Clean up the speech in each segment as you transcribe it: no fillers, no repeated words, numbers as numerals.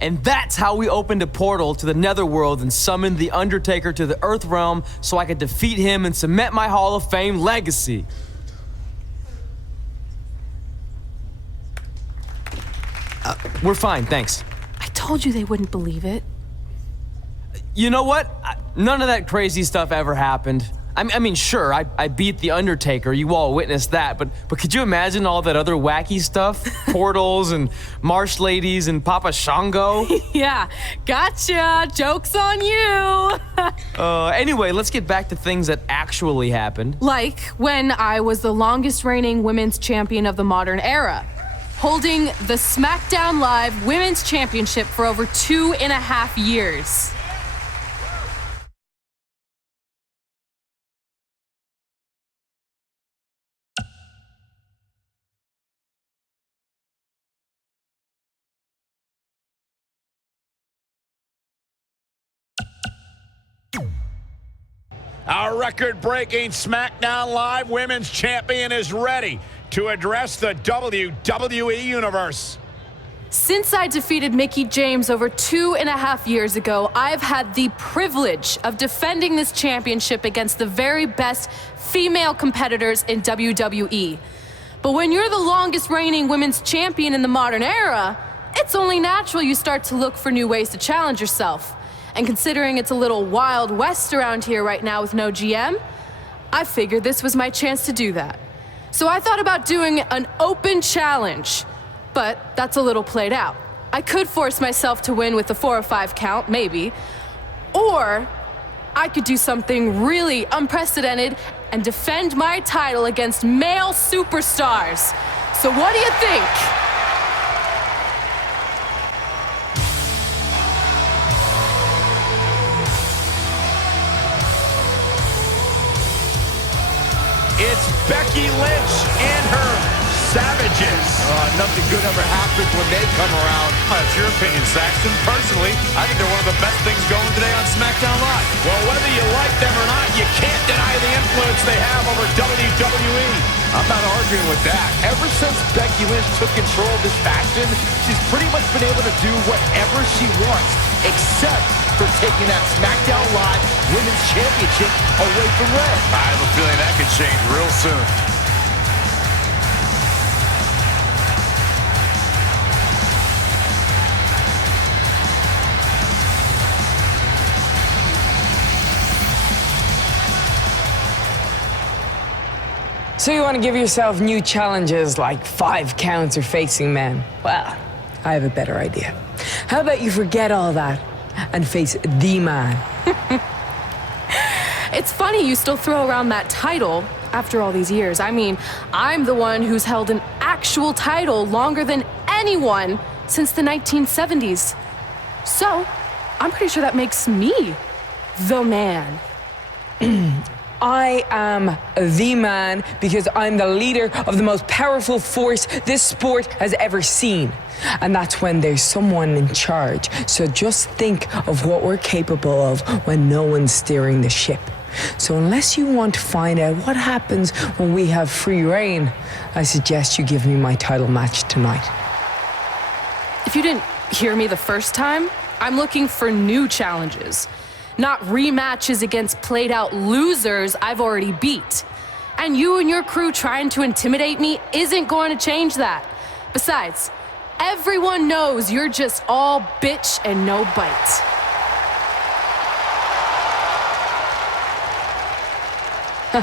And that's how we opened a portal to the Netherworld and summoned The Undertaker to the Earth Realm so I could defeat him and cement my Hall of Fame legacy. We're fine, thanks. I told you they wouldn't believe it. You know what? None of that crazy stuff ever happened. I mean, sure, I beat The Undertaker, you all witnessed that, but could you imagine all that other wacky stuff? Portals and marsh ladies and Papa Shango? Yeah, gotcha! Joke's on you! Anyway, let's get back to things that actually happened. Like when I was the longest reigning women's champion of the modern era, holding the SmackDown Live Women's Championship for over 2.5 years. Our record-breaking SmackDown Live Women's Champion is ready to address the WWE Universe. Since I defeated Mickie James over 2.5 years ago, I've had the privilege of defending this championship against the very best female competitors in WWE. But when you're the longest reigning women's champion in the modern era, it's only natural you start to look for new ways to challenge yourself. And considering it's a little Wild West around here right now with no GM, I figured this was my chance to do that. So I thought about doing an open challenge, but that's a little played out. I could force myself to win with a 4 or 5 count, maybe. Or I could do something really unprecedented and defend my title against male superstars. So what do you think? It's Becky Lynch and her Savages. Nothing good ever happens when they come around. That's your opinion, Saxton. Personally, I think they're one of the best things going today on SmackDown Live. Well, whether you like them or not, you can't deny the influence they have over WWE. I'm not arguing with that. Ever since Becky Lynch took control of this faction, she's pretty much been able to do whatever she wants, except for taking that SmackDown Live Women's Championship away from Red. I have a feeling that could change real soon. So you want to give yourself new challenges like 5 counts or facing men? Well, I have a better idea. How about you forget all that and face the man? It's funny you still throw around that title after all these years. I mean, I'm the one who's held an actual title longer than anyone since the 1970s. So, I'm pretty sure that makes me the man. I am the man because I'm the leader of the most powerful force this sport has ever seen. And that's when there's someone in charge. So just think of what we're capable of when no one's steering the ship. So unless you want to find out what happens when we have free reign, I suggest you give me my title match tonight. If you didn't hear me the first time, I'm looking for new challenges. Not rematches against played-out losers I've already beat. And you and your crew trying to intimidate me isn't going to change that. Besides, everyone knows you're just all bitch and no bite.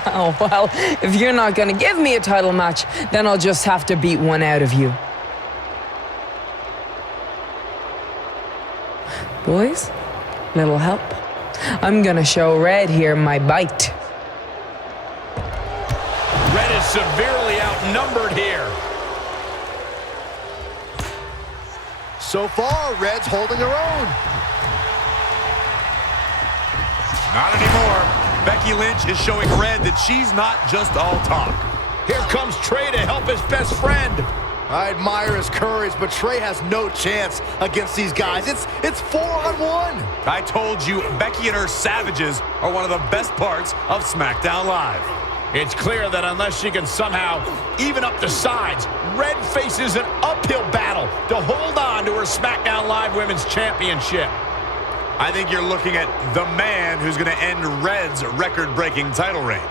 Oh, well, if you're not gonna give me a title match, then I'll just have to beat one out of you. Boys, little help? I'm gonna show Red here my bite. Red is severely outnumbered here. So far, Red's holding her own. Not anymore. Becky Lynch is showing Red that she's not just all talk. Here comes Trey to help his best friend. I admire his courage, but Trey has no chance against these guys. It's 4-on-1. I told you, Becky and her Savages are one of the best parts of SmackDown Live. It's clear that unless she can somehow even up the sides, Red faces an uphill battle to hold on to her SmackDown Live Women's Championship. I think you're looking at the man who's going to end Red's record-breaking title reign.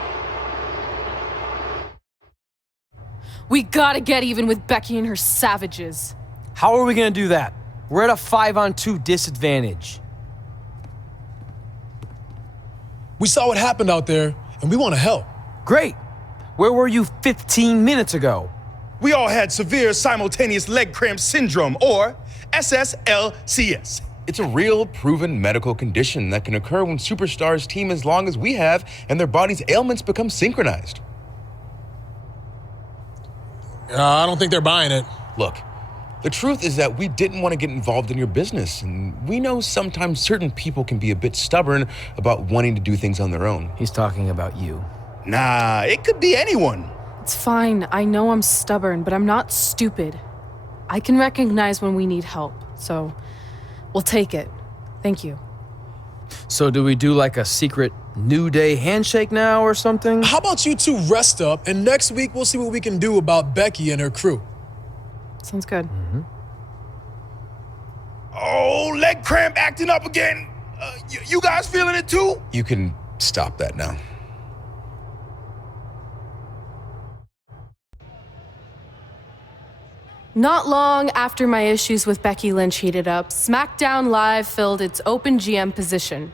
We gotta get even with Becky and her savages. How are we gonna do that? We're at a 5-on-2 disadvantage. We saw what happened out there, and we want to help. Great. Where were you 15 minutes ago? We all had severe simultaneous leg cramp syndrome, or SSLCS. It's a real, proven medical condition that can occur when superstars team as long as we have and their body's ailments become synchronized. I don't think they're buying it. Look, the truth is that we didn't want to get involved in your business, and we know sometimes certain people can be a bit stubborn about wanting to do things on their own. He's talking about you. Nah, it could be anyone. It's fine. I know I'm stubborn, but I'm not stupid. I can recognize when we need help, so we'll take it. Thank you. So do we do like a secret New Day handshake now or something? How about you two rest up, and next week we'll see what we can do about Becky and her crew. Sounds good. Oh, leg cramp acting up again. You guys feeling it too? You can stop that now. Not long after my issues with Becky Lynch heated up, SmackDown Live filled its open GM position.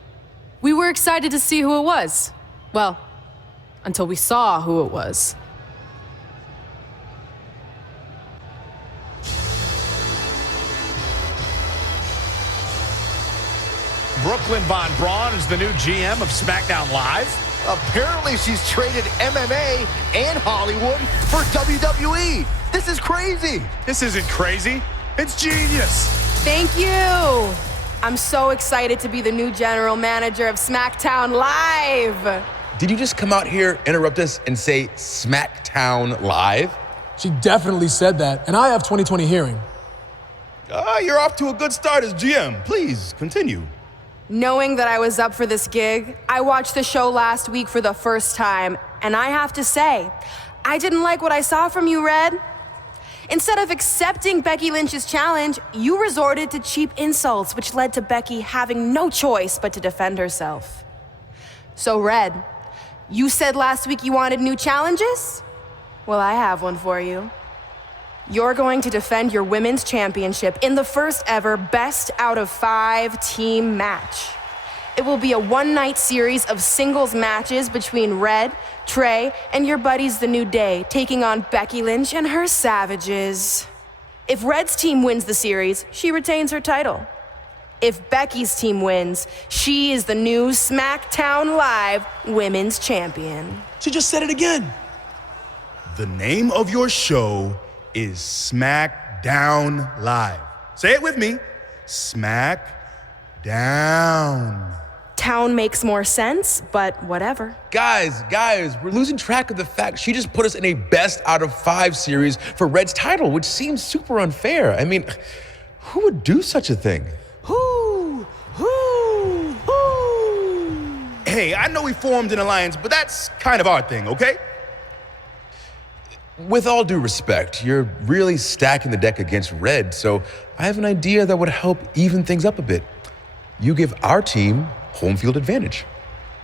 We were excited to see who it was. Well, until we saw who it was. Brooklyn Von Braun is the new GM of SmackDown Live. Apparently she's traded MMA and Hollywood for WWE. This is crazy. This isn't crazy. It's genius. Thank you. I'm so excited to be the new general manager of SmackDown Live. Did you just come out here, interrupt us, and say SmackDown Live? She definitely said that, and I have 20/20 hearing. You're off to a good start as GM. Please, continue. Knowing that I was up for this gig, I watched the show last week for the first time, and I have to say, I didn't like what I saw from you, Red. Instead of accepting Becky Lynch's challenge, you resorted to cheap insults, which led to Becky having no choice but to defend herself. So, Red, you said last week you wanted new challenges? Well, I have one for you. You're going to defend your women's championship in the first ever best out of 5 team match. It will be a one-night series of singles matches between Red, Trey, and your buddies The New Day, taking on Becky Lynch and her savages. If Red's team wins the series, she retains her title. If Becky's team wins, she is the new SmackDown Live Women's Champion. She just said it again. The name of your show is SmackDown Live. Say it with me. SmackDown. Town makes more sense, but whatever. Guys, we're losing track of the fact she just put us in a best out of 5 series for Red's title, which seems super unfair. I mean, who would do such a thing? Who? Hey, I know we formed an alliance, but that's kind of our thing, okay? With all due respect, you're really stacking the deck against Red, so I have an idea that would help even things up a bit. You give our team home field advantage.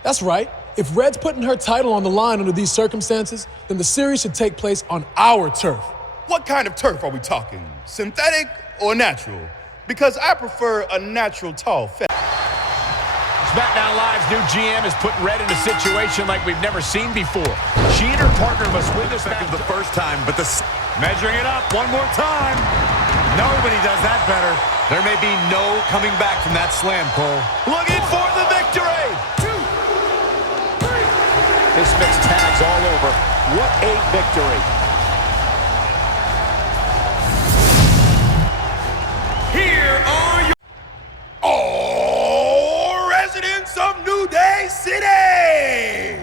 That's right. If Red's putting her title on the line under these circumstances, then the series should take place on our turf. What kind of turf are we talking? Synthetic or natural? Because I prefer a natural tall fence. SmackDown Live's new GM has put Red in a situation like we've never seen before. She and her partner must win this match The first time, but measuring it up one more time. Nobody does that better. There may be no coming back from that slam, Cole. Looking for the victory. 2, 3. This mix tags all over. What a victory. Here are your all residents of New Day City.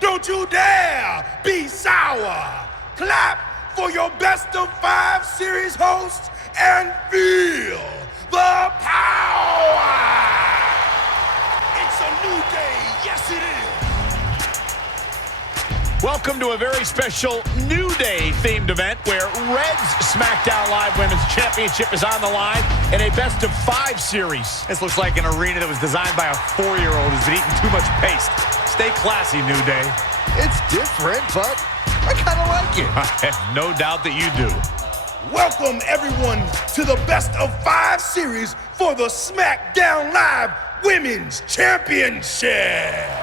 Don't you dare be sour. Clap for your best of 5 series hosts and feel the power. It's a new day. Yes, it is. Welcome to a very special New Day themed event where Red's SmackDown Live Women's Championship is on the line in a best-of-5 series. This looks like an arena that was designed by a 4-year-old who's been eating too much paste. Stay classy, New Day. It's different, but I kind of like it. I have no doubt that you do. Welcome, everyone, to the best-of-5 series for the SmackDown Live Women's Championship.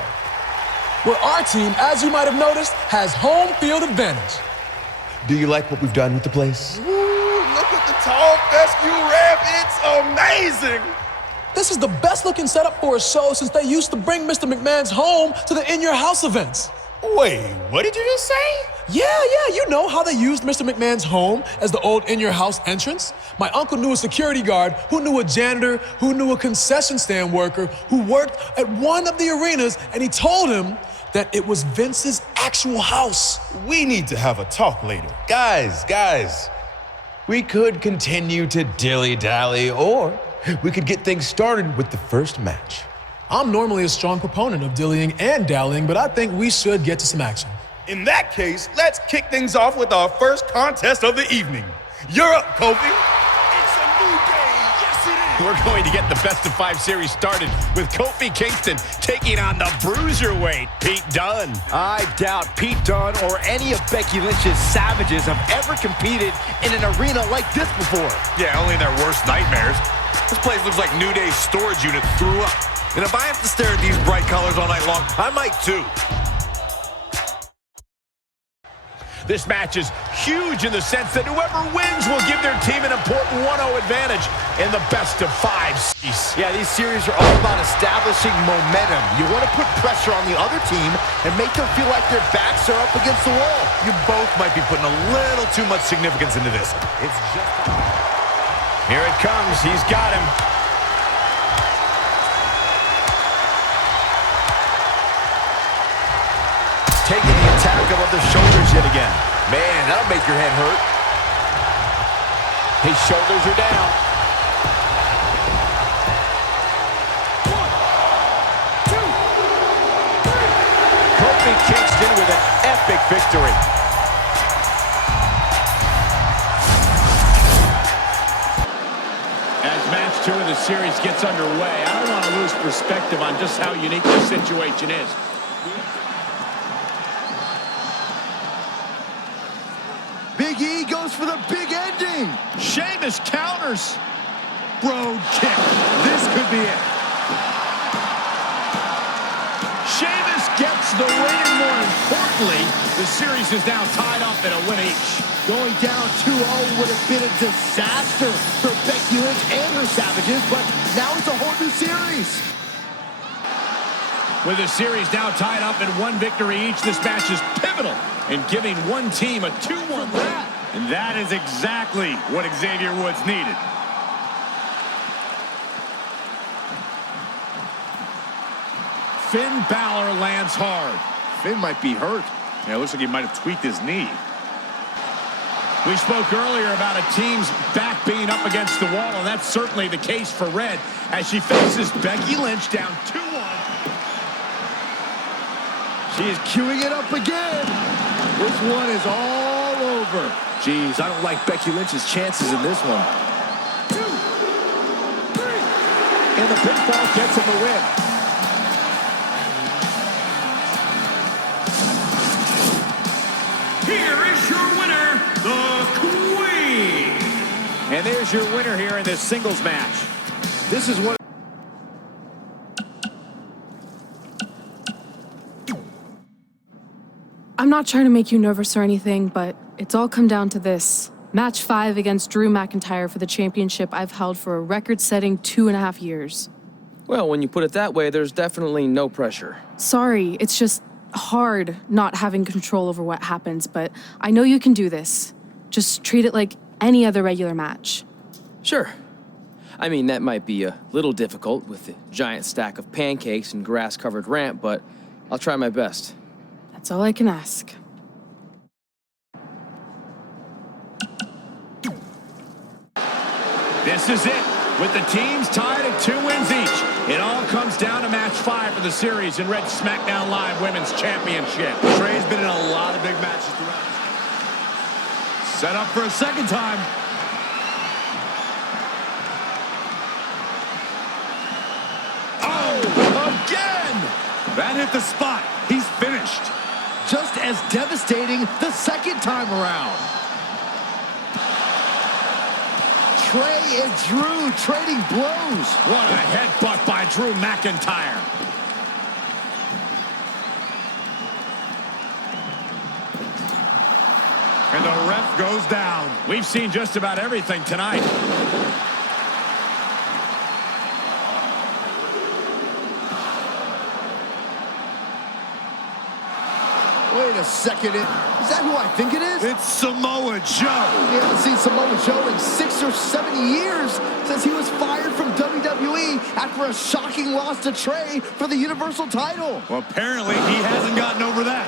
Where our team, as you might have noticed, has home field advantage. Do you like what we've done with the place? Ooh, look at the tall fescue ramp. It's amazing. This is the best looking setup for a show since they used to bring Mr. McMahon's home to the In Your House events. Wait, what did you just say? Yeah, you know how they used Mr. McMahon's home as the old In Your House entrance? My uncle knew a security guard, who knew a janitor, who knew a concession stand worker, who worked at one of the arenas, and he told him that it was Vince's actual house. We need to have a talk later. Guys, we could continue to dilly-dally, or we could get things started with the first match. I'm normally a strong proponent of dillying and dallying, but I think we should get to some action. In that case, let's kick things off with our first contest of the evening. You're up, Kofi. It's a new day. Yes, it is. We're going to get the best-of-5 series started with Kofi Kingston taking on the bruiserweight, Pete Dunne. I doubt Pete Dunne or any of Becky Lynch's savages have ever competed in an arena like this before. Yeah, only in their worst nightmares. This place looks like New Day's storage unit threw up. And if I have to stare at these bright colors all night long, I might too. This match is huge in the sense that whoever wins will give their team an important 1-0 advantage in the best-of-5 series. Yeah, these series are all about establishing momentum. You want to put pressure on the other team and make them feel like their backs are up against the wall. You both might be putting a little too much significance into this. It's just... Here it comes. He's got him. Taking the attack above the shoulders yet again. Man, that'll make your head hurt. His shoulders are down. 1, 2, 3. Kofi Kingston with an epic victory. As match 2 of the series gets underway, I don't want to lose perspective on just how unique this situation is. Big E goes for the big ending. Sheamus counters. Road kick. This could be it. Sheamus gets the win, and more importantly, the series is now tied up in a win each. Going down 2-0 would have been a disaster for Becky Lynch and her savages, but now it's a whole new series. With the series now tied up in 1 victory each, this match is pivotal in giving one team a 2-1 lead. And that is exactly what Xavier Woods needed. Finn Balor lands hard. Finn might be hurt. Yeah, it looks like he might have tweaked his knee. We spoke earlier about a team's back being up against the wall, and that's certainly the case for Red as she faces Becky Lynch down 2-1. She is queuing it up again. This one is all over. Jeez, I don't like Becky Lynch's chances in this one. 2, 3. And the pinfall gets him the win. Here is your winner, the Queen. And there's your winner here in this singles match. This is what... I'm not trying to make you nervous or anything, but it's all come down to this. Match 5 against Drew McIntyre for the championship I've held for a record-setting 2.5 years. Well, when you put it that way, there's definitely no pressure. Sorry, it's just hard not having control over what happens, but I know you can do this. Just treat it like any other regular match. Sure. I mean, that might be a little difficult with the giant stack of pancakes and grass-covered ramp, but I'll try my best. That's all I can ask. This is it. With the teams tied at 2 wins each, it all comes down to match 5 for the series in Red SmackDown Live Women's Championship. Trey's been in a lot of big matches throughout. Set up for a second time. Again! That hit the spot. He's finished. Just as devastating the second time around. Trey and Drew trading blows. What a headbutt by Drew McIntyre. And the ref goes down. We've seen just about everything tonight. Wait a second. Is that who I think it is? It's Samoa Joe. We haven't seen Samoa Joe in 6 or 7 years since he was fired from WWE after a shocking loss to Trey for the Universal title. Well, apparently he hasn't gotten over that.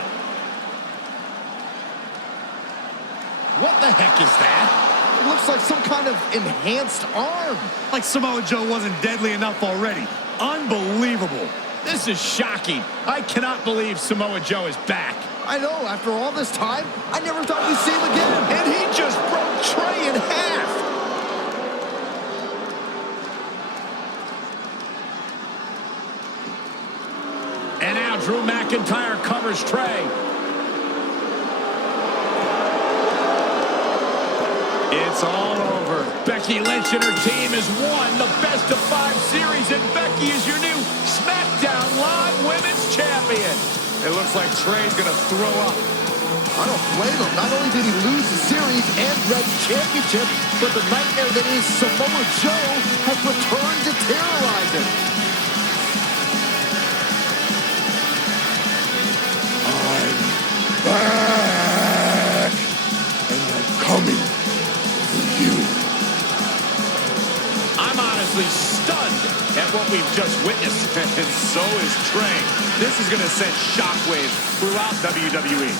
What the heck is that? It looks like some kind of enhanced arm. Like Samoa Joe wasn't deadly enough already. Unbelievable. This is shocking. I cannot believe Samoa Joe is back. I know, after all this time, I never thought we'd see him again. And he just broke Trey in half. And now Drew McIntyre covers Trey. It's all over. Becky Lynch and her team has won the Best of 5 series, and Becky is your new SmackDown Live Women's Champion. It looks like Trey's gonna throw up. I don't blame him. Not only did he lose the series and Red Championship, but the nightmare that is Samoa Joe has returned to terrorize him. I'm back, and I'm coming for you. I'm honestly stunned at what we've just witnessed. And so is Trey. This is going to send shockwaves throughout WWE.